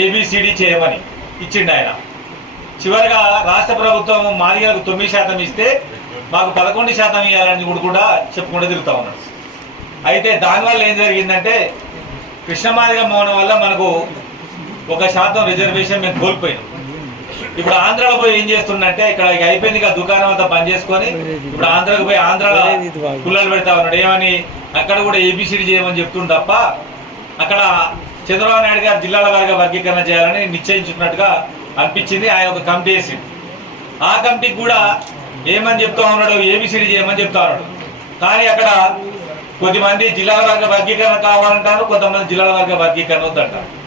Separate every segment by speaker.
Speaker 1: A B C D చేయమని ఇచ్చిండు ఆయన. చివరిగా రాష్ట్ర ప్రభుత్వం మాదిగలకు తొమ్మిది శాతం ఇస్తే మాకు పదకొండు శాతం ఇవ్వాలని కూడా కూడా చెప్పుకుంటూ తిరుగుతా ఉన్నాడు. అయితే దానివల్ల ఏం జరిగిందంటే కృష్ణమాదిగ మౌనం వల్ల మనకు ఒక శాతం రిజర్వేషన్ మేము కోల్పోయినాం. ఇప్పుడు ఆంధ్రాలో పోయి ఏం చేస్తుండంటే ఇక్కడ అయిపోయింది ఇక దుకాణం అంతా బంద్ చేసుకొని ఇప్పుడు ఆంధ్రాకు పోయి ఆంధ్రాలో పుల్లలు పెడతా ఉన్నాడు. ఏమని? అక్కడ కూడా ఏబిసిడి చేయమని చెప్తుండు తప్ప అక్కడ చంద్రబాబు నాయుడు గారు జిల్లాల వారిగా వర్గీకరణ చేయాలని నిశ్చయించుకున్నట్టుగా అనిపించింది. ఆ యొక్క కమిటీ వేసింది. ఆ కమిటీకి కూడా ఏమని చెప్తా ఉన్నాడు ఏబిసిడి చేయమని చెప్తా ఉన్నాడు. కానీ అక్కడ కొద్దిమంది జిల్లాల వర్గ వర్గీకరణ కావాలంటారు కొంతమంది జిల్లాల వర్గ వర్గీకరణ వద్దంటారు.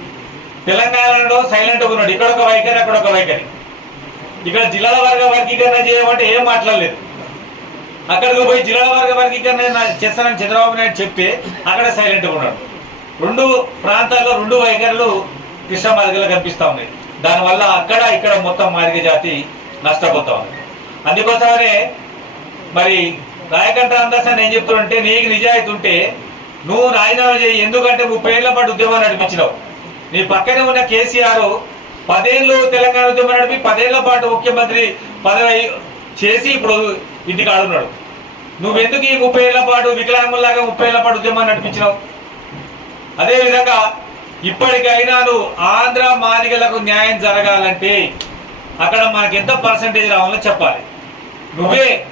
Speaker 1: తెలంగాణలో సైలెంట్ ఉన్నాడు. ఇక్కడ ఒక వైఖరి అక్కడ ఒక వైఖరి. ఇక్కడ జిల్లాల వర్గ వర్గీకరణ చేయమంటే ఏం మాట్లాడలేదు. అక్కడికి పోయి జిల్లాల వర్గ వర్గీకరణ నా- చేస్తానని చంద్రబాబు నాయుడు చెప్తే అక్కడ సైలెంట్ ఉన్నాడు. రెండు ప్రాంతాల్లో రెండు వైఖరులు కృష్ణ మార్గంలో కనిపిస్తా ఉన్నాయి. దానివల్ల అక్కడ ఇక్కడ మొత్తం మాదిగ జాతి నష్టపోతా. ఉంది అందుకోసమనే మరి రాయకంట అందాసని ఏం చెప్తుంటే నీకు నిజాయితీ ఉంటే నువ్వు రాజీనామా చేయి ఎందుకంటే ముప్పై ఏళ్ళ పాటు ఉద్యమం నడిపించినావు. నీ పక్కనే ఉన్న కేసీఆర్ పదేళ్ళు తెలంగాణ ఉద్యమం నడిపి పదేళ్ళ పాటు ముఖ్యమంత్రి పదవి చేసి ఇప్పుడు ఇంటికి ఆడున్నాడు నువ్వెందుకు ఈ ముప్పై ఏళ్ళ పాటు వికలాంగుల్లాగా ముప్పై ఏళ్ళ పాటు ఉద్యమాన్ని నడిపించినావు? అదేవిధంగా ఇప్పటికైనా నువ్వు ఆంధ్ర మాదిగలకు న్యాయం జరగాలంటే అక్కడ మనకి ఎంత పర్సంటేజ్ రావాలో చెప్పాలి. నువ్వే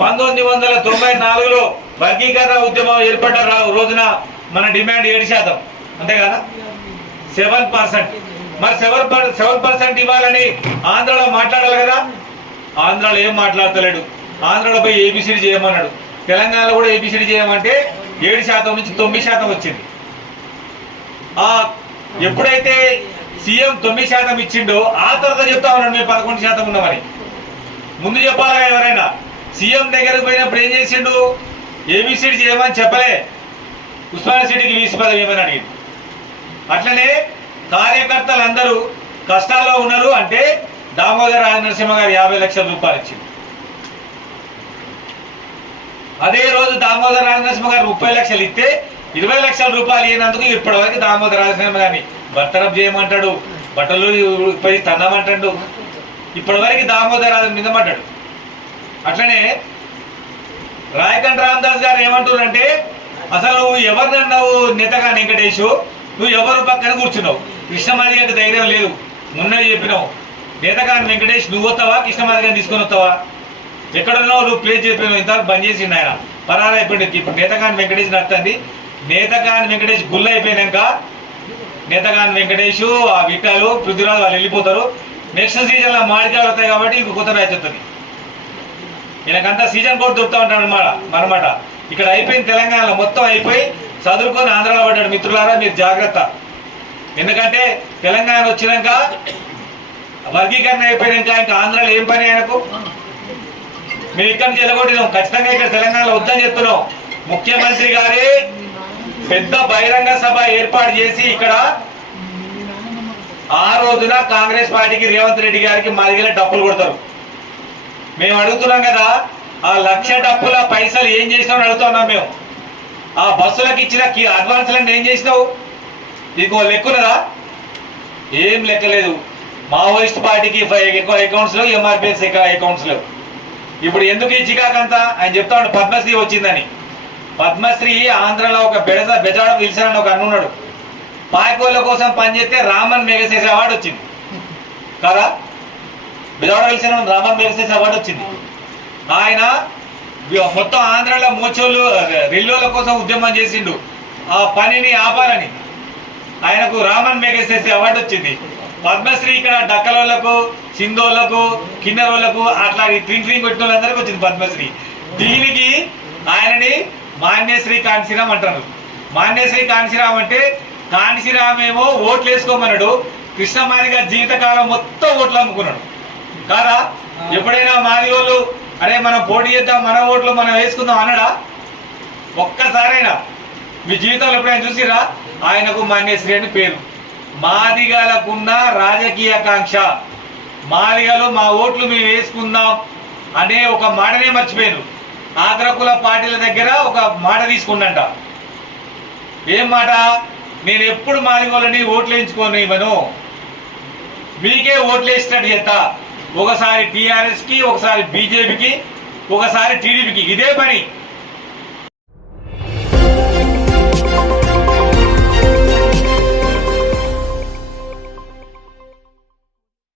Speaker 1: పంతొమ్మిది వందల తొంభై నాలుగులో వర్గీకరణ ఉద్యమం ఏర్పడ్డ రోజున మన డిమాండ్ ఏడు శాతం. అంతే కదా? Seven percent. మరి సెవెన్ సెవెన్ పర్సెంట్ ఇవ్వాలని ఆంధ్రలో మాట్లాడాలి కదా? ఆంధ్రలో ఏం మాట్లాడతలేడు. ఆంధ్రలో పోయి ఏబిసిడి చేయమన్నాడు. తెలంగాణలో కూడా ఏబిసిడి చేయమంటే ఏడు శాతం నుంచి తొమ్మిది శాతం వచ్చింది. ఎప్పుడైతే సీఎం తొమ్మిది శాతం ఇచ్చిండో ఆ తర్వాత చెప్తా ఉన్నాడు మేము పదకొండు శాతం ఉన్నామని ముందు చెప్పాలా ఎవరైనా? సీఎం దగ్గరకు పోయినప్పుడు ఏం చేసిండు? ఏబిసిడి చేయమని చెప్పలే. ఉస్మానియా సిటీకి వీసి పదవి ఏమని అడిగింది అట్లనే కార్యకర్తలు అందరూ కష్టాల్లో ఉన్నారు అంటే దామోదర నరసింహ గారు యాభై లక్షల రూపాయలు ఇచ్చింది అదే రోజు దామోదర నరసింహ గారు ముప్పై లక్షలు ఇస్తే ఇరవై లక్షల రూపాయలు అయినందుకు ఇప్పటివరకు దామోదర నరసింహ గారిని బర్తరఫ్ చేయమంటాడు బట్టలు పై తన్నమంటాడు ఇప్పటివరకు దామోదర మిందమంటాడు. అట్లనే రాయకంఠ రామదాస్ గారు ఏమంటున్నారంటే అసలు నువ్వు ఎవరినన్నావు నేతగా వెంకటేష్? నువ్వు ఎవరు పక్కన కూర్చున్నావు? కృష్ణమాది గారికి ధైర్యం లేదు. మొన్న చెప్పినావు. నేతగాని వెంకటేష్ నువ్వు వస్తావా? కృష్ణమాది గారిని తీసుకొని వస్తావా? ఎక్కడున్నావు? నువ్వు ప్లేస్ చెప్పినావు. ఇంతవరకు బంద్ చేసిండు ఆయన. పరారైపోయింది ఇప్పుడు నేతగాని వెంకటేష్ నడుతుంది. నేతగాని వెంకటేష్ గుల్ అయిపోయినాక నేతగాని వెంకటేష్ ఆ విట్టాలు పృథ్వీరాజు వాళ్ళు వెళ్ళిపోతారు. నెక్స్ట్ సీజన్లో మాడికాయలు వస్తాయి కాబట్టి ఇంకో కొత్త మ్యాచ్ వస్తుంది. ఈయనకంతా సీజన్ కోడ్ దొరుకుతా ఉంటాడు అనమాట మనమాట. ఇక్కడ అయిపోయింది తెలంగాణలో మొత్తం అయిపోయి చదువుకొని ఆంధ్రాలో పడ్డాడు మిత్రులారా మీరు జాగ్రత్త. ఎందుకంటే తెలంగాణ వచ్చినాక వర్గీకరణ అయిపోయినాక ఇంకా ఆంధ్రాలో ఏం పని ఆయనకు? మేము ఇక్కడి నుంచి ఎలగొట్టినాం? ఖచ్చితంగా ఇక్కడ తెలంగాణలో వద్దని చెప్తున్నాం. ముఖ్యమంత్రి గారే పెద్ద బహిరంగ సభ ఏర్పాటు చేసి ఇక్కడ ఆ రోజున కాంగ్రెస్ పార్టీకి రేవంత్ రెడ్డి గారికి మరిగిన డబ్బులు కొడతారు. మేము అడుగుతున్నాం కదా ఆ లక్ష డబ్బుల పైసలు ఏం చేసినావు అడుగుతున్నాం మేము. ఆ బస్సులకు ఇచ్చిన అడ్వాన్స్లను ఏం చేసినావు? నీకు లెక్కున్నదా ఏం లెక్కలేదు మావోయిస్ట్ పార్టీకి ఎక్కువ అకౌంట్స్లో ఎంఆర్పిఎస్ అకౌంట్స్లో ఇప్పుడు ఎందుకు ఈ చికాకంతా ఆయన చెప్తాడు పద్మశ్రీ వచ్చిందని. పద్మశ్రీ ఆంధ్రలో ఒక బెడద బెజాడ విల్సన్ ఒక అన్నున్నాడు పాయకోళ్ళ కోసం పనిచేస్తే రామన్ మెగసేస్ అవార్డు వచ్చింది. కదా? Bezawada Wilson Raman Magsaysay award వచ్చింది. ఆయన మొత్తం ఆంధ్రలో మోచోళ్ళు రిల్లోల కోసం ఉద్యమం చేసిండు. ఆ పనిని ఆపాలని ఆయనకు రామన్ మెగసేసి అవార్డు వచ్చింది. పద్మశ్రీ ఇక్కడ డక్కలోళ్ళకు సింధోళ్ళకు కిన్నరోళ్ళకు అట్లా ట్వింగ్ ట్వింగ్ కొట్టిన వాళ్ళందరికీ వచ్చింది పద్మశ్రీ. దీనికి ఆయనని మాన్యశ్రీ కాంశీరామ్ అంటారు. మాన్యశ్రీ కాంశీరామ్ అంటే కాంశీరామ్ ఏమో ఓట్లు వేసుకోమన్నాడు. కృష్ణమాది గారి జీవితకాలం మొత్తం ఓట్లు అమ్ముకున్నాడు. కాదా? ఎప్పుడైనా మాది వాళ్ళు అరే మనం పోటీ చేద్దాం మన ఓట్లు మనం వేసుకుందాం అన్నాడా? ఒక్కసారైనా. మీ జీవితంలో ఎప్పుడైనా చూసిరా? ఆయనకు మాన్యశ్రీ అని పేరు. మాదిగలకున్న రాజకీయ కాంక్ష మాదిగలు మా ఓట్లు మేము వేసుకుందాం అనే ఒక మాటనే మర్చిపోయారు ఆగ్రకుల పార్టీల దగ్గర ఒక మాట తీసుకుండంట ఏం మాట? నేను ఎప్పుడు మాదిగోళ్ళని ఓట్లు వేయించుకొని ఇవ్వను మీకే ఓట్లు వేసినట్టు చేస్తా ఒకసారి టీఆర్ఎస్కి ఒకసారి బీజేపీకి ఒకసారి టీడీపీకి. ఇదే పని.